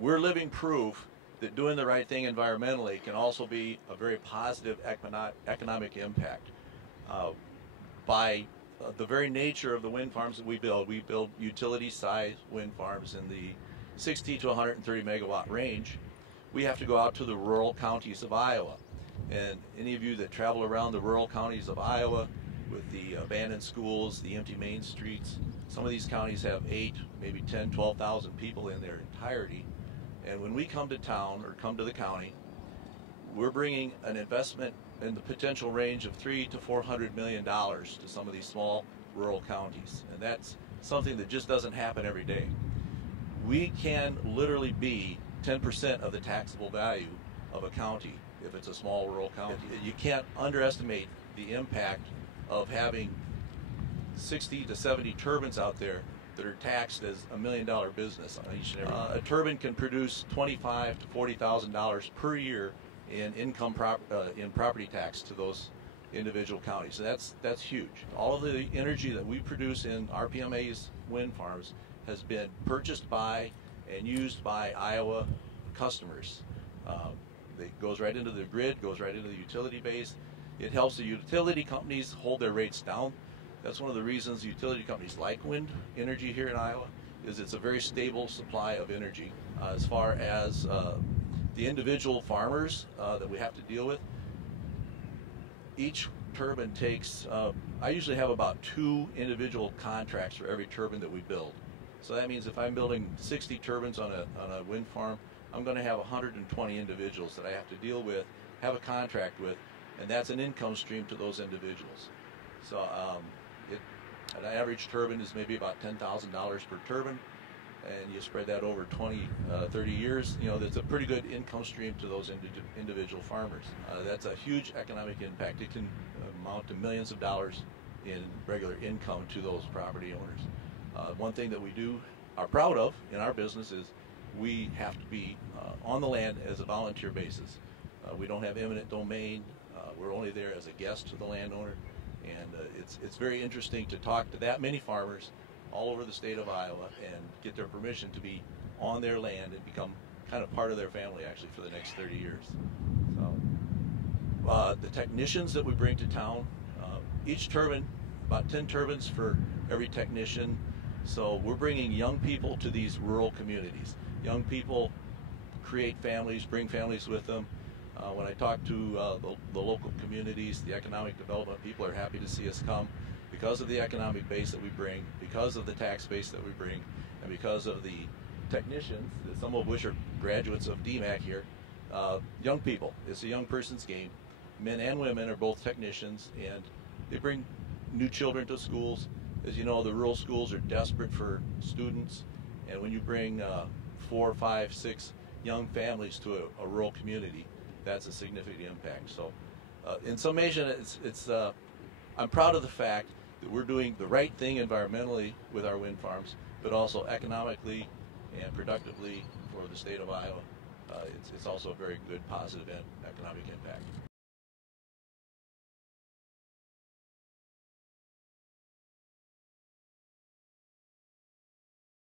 we're living proof that doing the right thing environmentally can also be a very positive economic impact. By the very nature of the wind farms that we build utility-size wind farms in the 60 to 130 megawatt range. We have to go out to the rural counties of Iowa. And any of you that travel around the rural counties of Iowa with the abandoned schools, the empty main streets, some of these counties have 8, maybe 10, 12,000 people in their entirety. And when we come to town or come to the county, we're bringing an investment in the potential range of $300 to $400 million to some of these small rural counties. And that's something that just doesn't happen every day. We can literally be 10% of the taxable value of a county if it's a small rural county. You can't underestimate the impact of having 60 to 70 turbines out there that are taxed as $1 million business on each and every. A turbine can produce $25,000 to $40,000 per year in income in property tax to those individual counties. So that's huge. All of the energy that we produce in RPMA's wind farms has been purchased by and used by Iowa customers. It goes right into the grid, goes right into the utility base. It helps the utility companies hold their rates down. That's one of the reasons utility companies like wind energy here in Iowa, is it's a very stable supply of energy. As far as the individual farmers that we have to deal with, each turbine takes, I usually have about 2 individual contracts for every turbine that we build. So that means if I'm building 60 turbines on a wind farm, I'm going to have 120 individuals that I have to deal with, have a contract with, and that's an income stream to those individuals. So an average turbine is maybe about $10,000 per turbine, and you spread that over 20, 30 years, you know, that's a pretty good income stream to those individual farmers. That's a huge economic impact. It can amount to millions of dollars in regular income to those property owners. One thing that we are proud of in our business is we have to be on the land as a volunteer basis. We don't have eminent domain. We're only there as a guest to the landowner, and it's very interesting to talk to that many farmers all over the state of Iowa and get their permission to be on their land and become kind of part of their family actually for the next 30 years. So the technicians that we bring to town, each turbine, about 10 turbines for every technician. So we're bringing young people to these rural communities. Young people create families, bring families with them. When I talk to the local communities, the economic development people are happy to see us come because of the economic base that we bring, because of the tax base that we bring, and because of the technicians, some of which are graduates of DMAC here. Young people, it's a young person's game. Men and women are both technicians, and they bring new children to schools. As you know, the rural schools are desperate for students, and when you bring 4, 5, 6 young families to a rural community, that's a significant impact. So in summation, I'm proud of the fact that we're doing the right thing environmentally with our wind farms, but also economically and productively for the state of Iowa. It's also a very good positive economic impact.